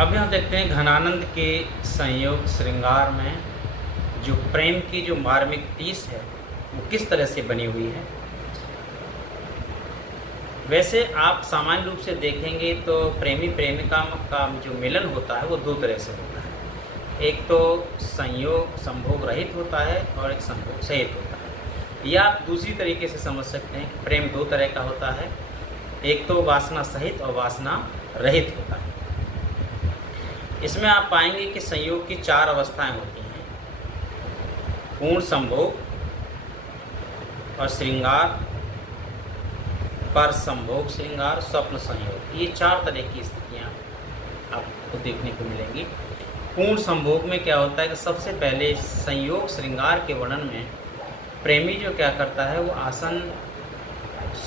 अब यहाँ देखते हैं घनानंद के संयोग श्रृंगार में जो प्रेम की जो मार्मिक टीस है वो किस तरह से बनी हुई है। वैसे आप सामान्य रूप से देखेंगे तो प्रेमी प्रेमिका का जो मिलन होता है वो दो तरह से होता है। एक तो संयोग संभोग रहित होता है और एक संभोग सहित होता है। या आप दूसरी तरीके से समझ सकते हैं कि प्रेम दो तरह का होता है, एक तो वासना सहित और वासना रहित होता है। इसमें आप पाएंगे कि संयोग की चार अवस्थाएं होती हैं, पूर्ण संभोग और श्रृंगार, पर संभोग श्रृंगार, स्वप्न संयोग। ये चार तरह की स्थितियाँ आपको देखने को मिलेंगी। पूर्ण संभोग में क्या होता है कि सबसे पहले संयोग श्रृंगार के वर्णन में प्रेमी जो क्या करता है वो आसन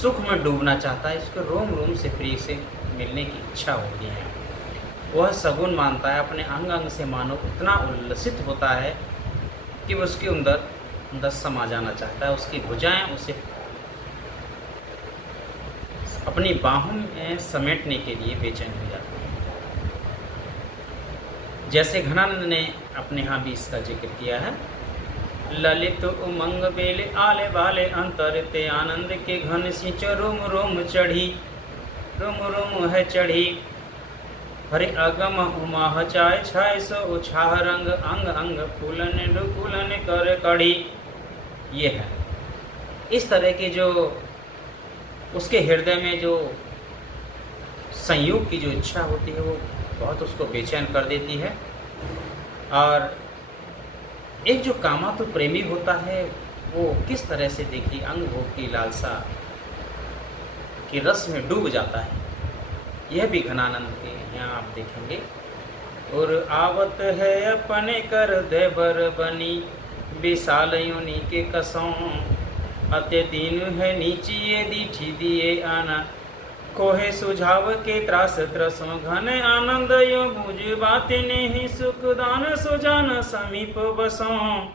सुख में डूबना चाहता है, उसको रोम रोम से प्रिय से मिलने की इच्छा होती है। वह सगुन मानता है, अपने अंग अंग से मानो इतना उल्लसित होता है कि वो उसके अंदर समा जाना चाहता है। उसकी भुजाएं उसे अपनी बाहों में समेटने के लिए बेचैन हो जाती हैं। जैसे घनानंद ने अपने यहाँ भी इसका जिक्र किया है। ललित उमंग बेले आले वाले अंतर ते आनंद के घन सिंच रोम रोम चढ़ी, रोम रोम है चढ़ी, हरे अगम उमाह चाय छाय सो उछाह रंग अंग अंग फूलन डुकुलन कर कड़ी। ये है इस तरह के जो उसके हृदय में जो संयोग की जो इच्छा होती है वो बहुत उसको बेचैन कर देती है। और एक जो कामातुर प्रेमी होता है वो किस तरह से देखिए अंग भोग की लालसा के रस में डूब जाता है। यह भी घनानंद के यहाँ आप देखेंगे। और आवत है अपने कर देवर बनी, विशाल योनि के कसों, अत्य दीन है नीची ये दीठी दिए आना, कोहे सुझाव के त्रास त्रसों घन आनंद यो बुझ बातें नहीं सुख दान सुजान समीप बसों,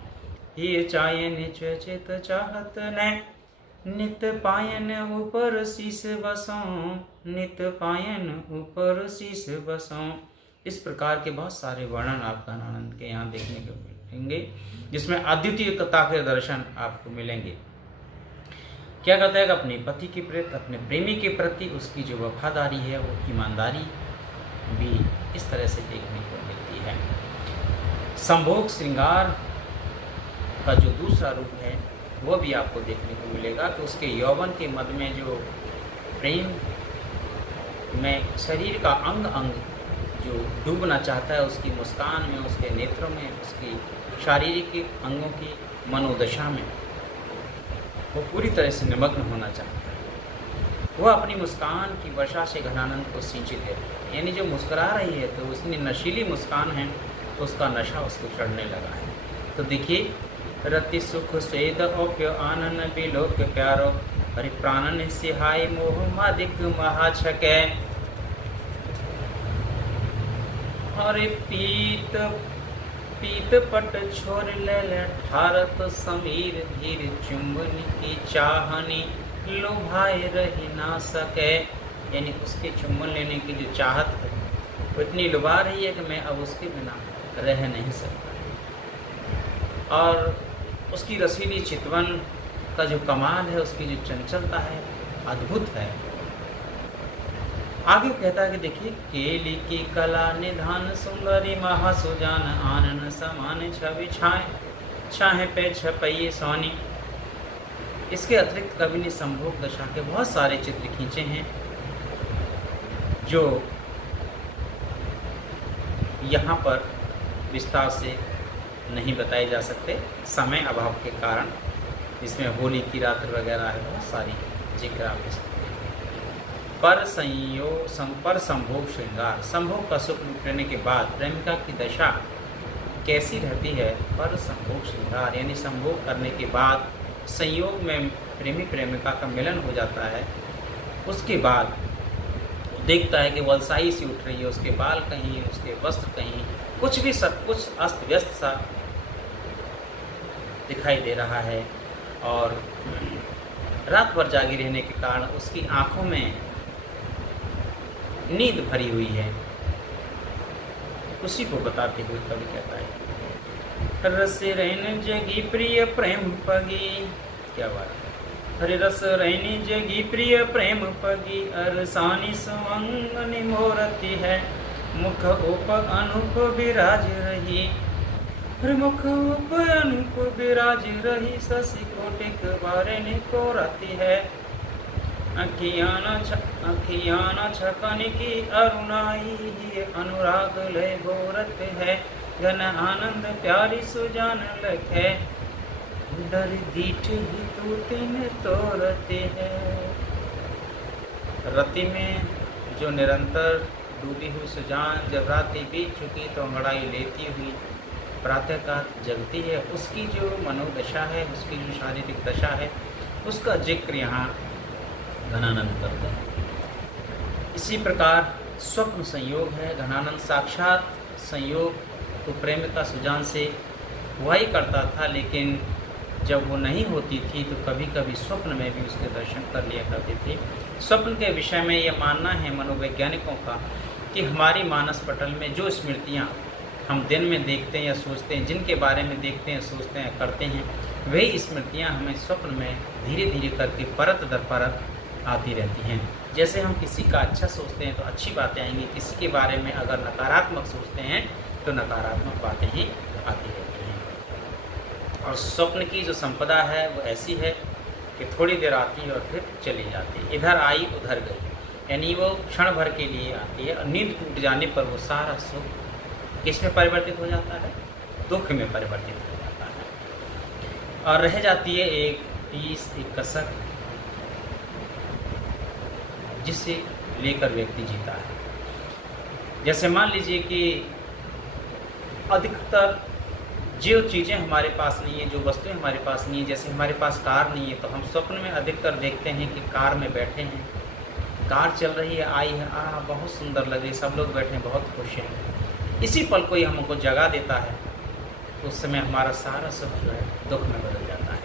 ये चायन चेत चाहत न नित पायन ऊपर शीस बसों, नित पायन ऊपर शीस बसों। इस प्रकार के बहुत सारे वर्णन आपको घनानंद के यहाँ देखने को मिलेंगे, जिसमें अद्वितीयता के दर्शन आपको मिलेंगे। क्या कहता है कि अपने पति के प्रति, अपने प्रेमी के प्रति उसकी जो वफादारी है वो ईमानदारी भी इस तरह से देखने को मिलती है। संभोग श्रृंगार का जो दूसरा रूप है वो भी आपको देखने को मिलेगा कि उसके यौवन के मद में जो प्रेम में शरीर का अंग अंग जो डूबना चाहता है, उसकी मुस्कान में, उसके नेत्रों में, उसकी शारीरिक अंगों की मनोदशा में वो पूरी तरह से निमग्न होना चाहता है। वह अपनी मुस्कान की वर्षा से घनानंद को सिंचित है, यानी जो मुस्कुरा रही है तो उसकी नशीली मुस्कान है तो उसका नशा उसको चढ़ने लगा है। तो देखिए, रति सुख स्वेद औप्य आनन बिलोक प्यारो, हरि प्राणन सिहाय मोह मादिक महाछकै, और पीत पीत पट छोर ले ठारत समीर धीर चुंबन की चाहनी लुभाए रही ना सके, यानी उसके चुंबन लेने की जो चाहत है वो इतनी लुभा रही है कि मैं अब उसके बिना रह नहीं सकता। और उसकी रसीली चितवन का जो कमाल है, उसकी जो चंचलता है, अद्भुत है। आगे कहता है कि देखिए, केली की कला निधान सुंदरी महासुजान आनन समान छवि छाए छाहे पे छपइए सोनी। इसके अतिरिक्त कवि ने संभोग दशा के बहुत सारे चित्र खींचे हैं जो यहाँ पर विस्तार से नहीं बताए जा सकते समय अभाव के कारण। इसमें होली की रात वगैरह है, बहुत सारी जिक्र आप इसमें पर संभोग श्रृंगार, संभोग का सुख लुटने के बाद प्रेमिका की दशा कैसी रहती है। पर संभोग श्रृंगार यानी संभोग करने के बाद संयोग में प्रेमी प्रेमिका का मिलन हो जाता है। उसके बाद देखता है कि वलसाई सी उठ रही है, उसके बाल कहीं, उसके वस्त्र कहीं, कुछ भी सब कुछ अस्त व्यस्त सा दिखाई दे रहा है। और रात भर जागी रहने के कारण उसकी आंखों में नींद भरी हुई है। उसी को बताते हुए कवि कहता है, रस रैन जगी प्रिय प्रेम पगी, क्या बात है, हरे रस रैनी जगी प्रिय प्रेम पगी, अरसानी सुअंगनि मोरती है, मुख उप अनुप विराज रही, हर मुख उप अनुप विराज रही, शशि कोटिक बारे को राती है, अखियाना छकन की अरुणाई, अनुराग लय गोरत है, घन आनंद प्यारी सुजान लखे, डर दीठ ही तू तीन तो रते है। रति में जो निरंतर डूबी हुई सुजान जब रात बीत चुकी तो अंगड़ाई लेती हुई प्रातःकाल जगती है, उसकी जो मनोदशा है, उसकी जो शारीरिक दशा है, उसका जिक्र यहाँ घनानंद करते हैं। इसी प्रकार स्वप्न संयोग है। घनानंद साक्षात संयोग तो प्रेमिका सुजान से हुआ ही करता था, लेकिन जब वो नहीं होती थी तो कभी कभी स्वप्न में भी उसके दर्शन कर लिया करते थे। स्वप्न के विषय में ये मानना है मनोवैज्ञानिकों का कि हमारी मानस पटल में जो स्मृतियाँ हम दिन में देखते हैं या सोचते हैं, जिनके बारे में देखते हैं, सोचते हैं, करते हैं, वही स्मृतियाँ हमें स्वप्न में धीरे धीरे करके परत दर परत आती रहती हैं। जैसे हम किसी का अच्छा सोचते हैं तो अच्छी बातें आएंगी, किसी के बारे में अगर नकारात्मक सोचते हैं तो नकारात्मक बातें ही आती रहती हैं। और स्वप्न की जो संपदा है वो ऐसी है कि थोड़ी देर आती है और फिर चली जाती है, इधर आई उधर गई, यानी वो क्षण भर के लिए आती है और नींद टूट जाने पर वो सारा सुख किस में परिवर्तित हो जाता है? दुख में परिवर्तित हो जाता है और रह जाती है एक टीस, एक कसक, जिसे लेकर व्यक्ति जीता है। जैसे मान लीजिए कि अधिकतर जो चीज़ें हमारे पास नहीं है, जो वस्तुएं हमारे पास नहीं है, जैसे हमारे पास कार नहीं है तो हम स्वप्न में अधिकतर देखते हैं कि कार में बैठे हैं, कार चल रही है, आई है, बहुत सुंदर लग रही है, सब लोग बैठे हैं, बहुत खुश हैं। इसी पल को ही हमको जगा देता है तो उस समय हमारा सारा सुख जो है दुख में बदल जाता है।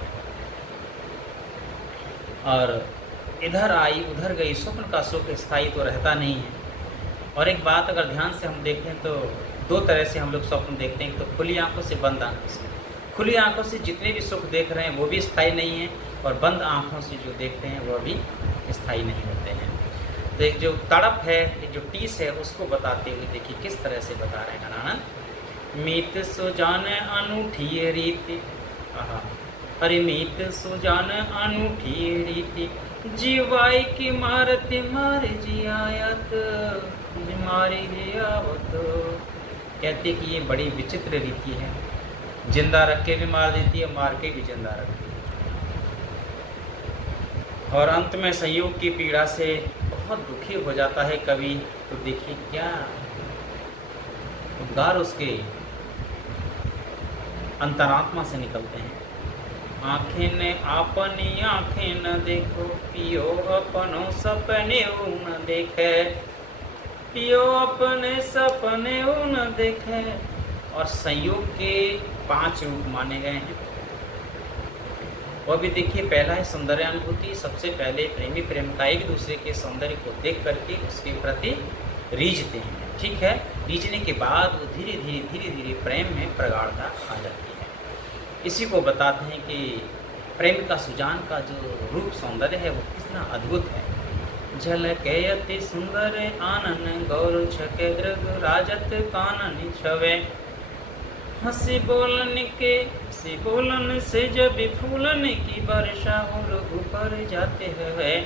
और इधर आई उधर गई, स्वप्न का सुख स्थायी तो रहता नहीं है। और एक बात अगर ध्यान से हम देखें तो दो तरह से हम लोग स्वप्न देखते हैं, तो खुली आंखों से, बंद आंखों से। खुली आंखों से जितने भी सुख देख रहे हैं वो भी स्थायी नहीं है, और बंद आंखों से जो देखते हैं वो भी स्थायी नहीं होते हैं। तो एक जो तड़प है, एक जो टीस है, उसको बताते हुए देखिए किस तरह से बता रहे हैं घनानंद। मीत सुजान अनूठी रीति, अरे मीत सुजान अनूठी रीति, जीवाई की मारती मारे जियायत, मारी जियावत। कहते कि ये बड़ी विचित्र रीति है, जिंदा रख के भी मार देती है, मार के भी जिंदा रखती है। और अंत में संयोग की पीड़ा से बहुत दुखी हो जाता है कवि। तो देखिए क्या उद्गार उसके अंतरात्मा से निकलते हैं। आँखें ने अपनी आँखें न देखो, पियो अपनो सपने न देखे, पियो अपने सपने न देखे। और संयोग के 5 रूप माने गए हैं। और भी देखिए, पहला है सौंदर्य अनुभूति। सबसे पहले प्रेमी प्रेमिका एक दूसरे के सौंदर्य को देख करके उसके प्रति रीझते हैं, ठीक है। रीझने के बाद वो धीरे धीरे प्रेम में प्रगाढ़ता आ जाती है। इसी को बताते हैं कि प्रेमिका सुजान का जो रूप सौंदर्य है वो कितना अद्भुत है। झलके अति सुंदर आनन गौर छके दृग राजत कानन छवे, हंसी बोलन से जब फूलन की वर्षा और ऊपर जाते हैं।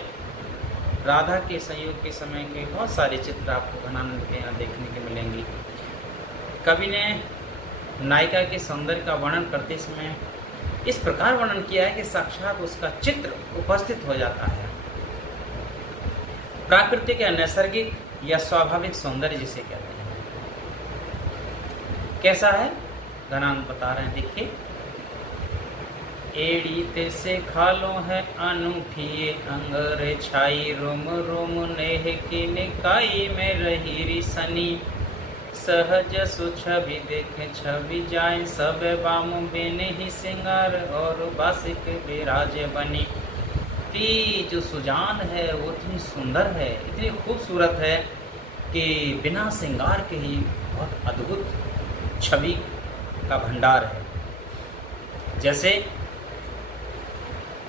राधा के संयोग के समय के बहुत सारे चित्र आपको घनानंद के यहाँ देखने के मिलेंगे। कवि ने नायिका के सौंदर्य का वर्णन करते समय इस प्रकार वर्णन किया है कि साक्षात उसका चित्र उपस्थित हो जाता है। प्राकृतिक या नैसर्गिक या स्वाभाविक सौंदर्य जिसे कहते हैं, कैसा है घनानंद बता रहे हैं। देखिए, एड़ी ते से खालो है अनूठी अंगर छाई, रोम रोम नेह की निकाई में रही रिसनी, सहज सुछवि देखे छवि जाए, सब बाम बिन ही सिंगार और बासिक विराज बनी। कि जो सुजान है वो इतनी सुंदर है, इतनी खूबसूरत है कि बिना श्रृंगार के ही बहुत अद्भुत छवि का भंडार है। जैसे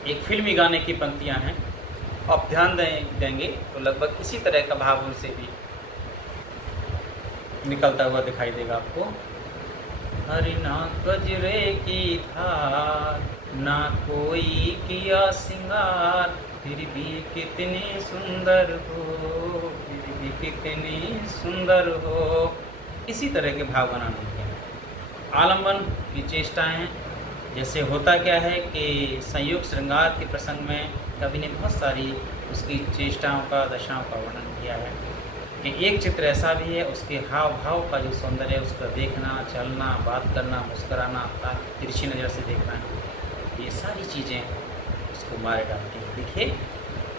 एक फिल्मी गाने की पंक्तियां हैं, आप ध्यान देंगे तो लगभग इसी तरह का भाव उनसे भी निकलता हुआ दिखाई देगा आपको। हरि ना कजरे की धार, ना कोई किया श्रृंगार, फिर भी कितनी सुंदर हो, फिर भी कितनी सुंदर हो। इसी तरह के भाव बनाने होते हैं। आलम्बन की चेष्टाएं, जैसे होता क्या है कि संयोग श्रृंगार के प्रसंग में कवि ने बहुत सारी उसकी चेष्टाओं का, दशाओं का वर्णन किया है कि एक चित्र ऐसा भी है, उसके हाव भाव का जो सौंदर्य है, उसका देखना, चलना, बात करना, मुस्कराना, तिरछी नज़र से देखना, ये सारी चीज़ें उसको मारे डालती हैं। देखिए,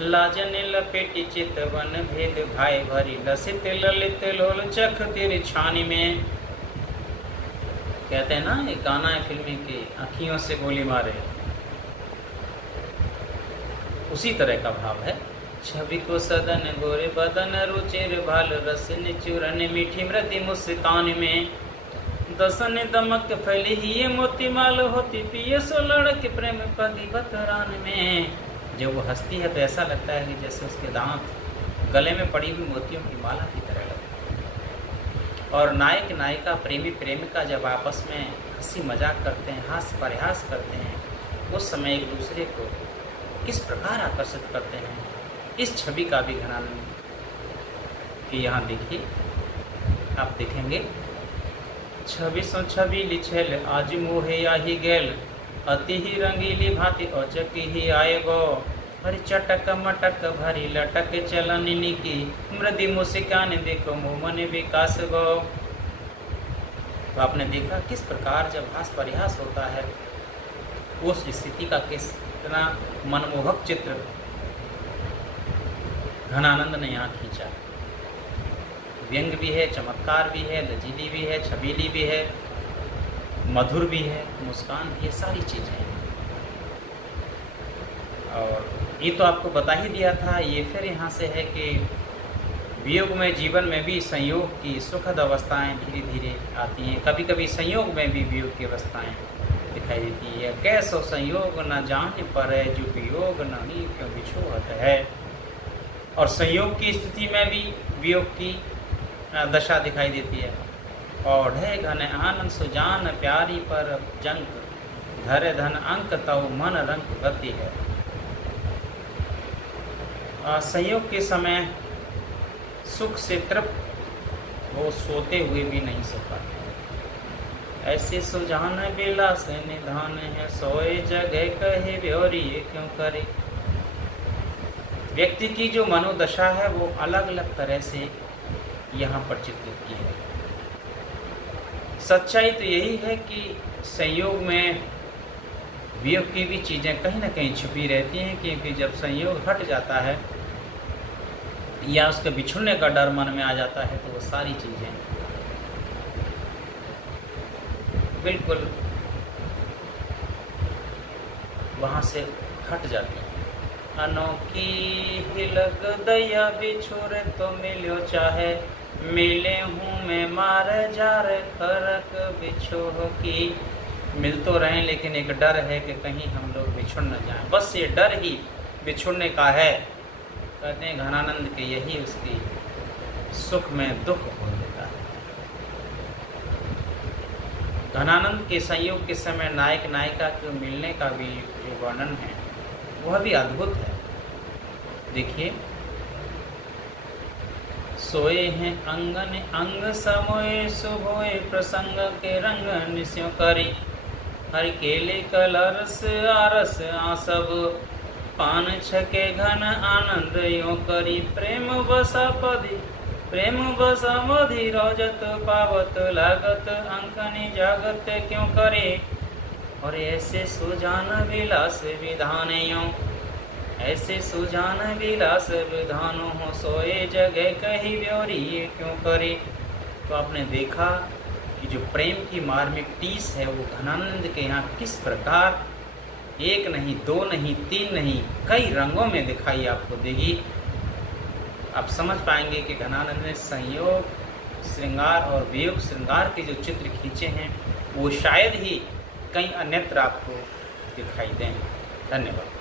लाजन लपेटी चितवन भेद भाई भरी, लसित ललित लोल चख तेरे छानी में। कहते हैं ना, एक गाना है फिल्मी के, आँखियों से गोली मारे, उसी तरह का भाव है। छवि को सदन गोरे बदन, रुचिर भाल रस निचुरन, मीठी मृति मुस्कान में, दसन दमक फैली ही ये मोती माल होती पिए सो लड़क प्रेम पदी बतरान में। जब वो हंसती है तो ऐसा लगता है कि जैसे उसके दांत गले में पड़ी हुई मोतियों की माला की तरह लगती है। और नायक नायिका, प्रेमी प्रेमिका जब आपस में हंसी मजाक करते हैं, हास्य परिहास करते हैं, उस समय एक दूसरे को किस प्रकार आकर्षित करते हैं, इस छवि का भी घनानंद कि यहाँ देखिए, आप देखेंगे। छवि सो छवि लिछेल, आज मोहे याही गेल, अति ही रंगीली भांति औचकी ही आए गो, हरि चटक मटक भरी लटक चलनिनी की, मृदि मुस्कान देखो मोमन विकास गो। तो आपने देखा किस प्रकार जब हास परिहास होता है, उस स्थिति का कितना मनमोहक चित्र घनानंद ने यहाँ खींचा। व्यंग भी है, चमत्कार भी है, लजीली भी है, छबीली भी है, मधुर भी है, मुस्कान भी है, सारी चीज़ें हैं। और ये तो आपको बता ही दिया था। ये फिर यहाँ से है कि वियोग में जीवन में भी संयोग की सुखद अवस्थाएं धीरे धीरे आती हैं। कभी कभी संयोग में भी वियोग की अवस्थाएं दिखाई देती है। कैसो संयोग न जान पर है, जो वियोग नहीं क्यों बिछोहत है। और संयोग की स्थिति में भी वियोग की दशा दिखाई देती है। और ढे घन आनंद सुजान प्यारी पर जंक, धरे धन अंक तव मन रंग गति है। संयोग के समय सुख से तृप्त वो सोते हुए भी नहीं सो पाते। ऐसे सुजान बेला से निधान है, सोए जगह कहे ब्योरी क्यों करे। व्यक्ति की जो मनोदशा है वो अलग अलग तरह से यहाँ पर चित्रित की है। सच्चाई तो यही है कि संयोग में वियोग की भी चीज़ें कहीं ना कहीं छुपी रहती हैं, क्योंकि जब संयोग हट जाता है या उसके बिछुड़ने का डर मन में आ जाता है तो वो सारी चीज़ें बिल्कुल वहाँ से हट जाती हैं। अनोखी हिलक दया बिछुरे तो मिलो चाहे, मिले हूँ मैं मार जार खरक बिछोह की। मिल तो रहें लेकिन एक डर है कि कहीं हम लोग बिछुड़ न जाएं। बस ये डर ही बिछुड़ने का है। कहते हैं घनानंद के यही उसकी सुख में दुख हो देता है। घनानंद के संयोग के समय नायक नायिका के मिलने का भी जो वर्णन है वह भी अद्भुत है। देखिए, सोए हैं अंगन अंग समोए, सुभोए प्रसंग के रंग निस्यों करी। हर केले कलरस आरस आसब, पान छके घन आनंद यो करी। प्रेम बसा पदी प्रेम बसा मधि, रोजत पावत लागत अंकनी जागत क्यों करे। और ऐसे सुजान विलास विधान यो, ऐसे सुजान विलास विधान हो, सोए जगह कही ब्योरी क्यों करे। तो आपने देखा कि जो प्रेम की मार्मिक टीस है वो घनानंद के यहाँ किस प्रकार एक नहीं, दो नहीं, तीन नहीं, कई रंगों में दिखाई आपको देगी। आप समझ पाएंगे कि घनानंद ने संयोग श्रृंगार और वियोग श्रृंगार के जो चित्र खींचे हैं वो शायद ही कहीं अन्यत्र आपको दिखाई दें। धन्यवाद।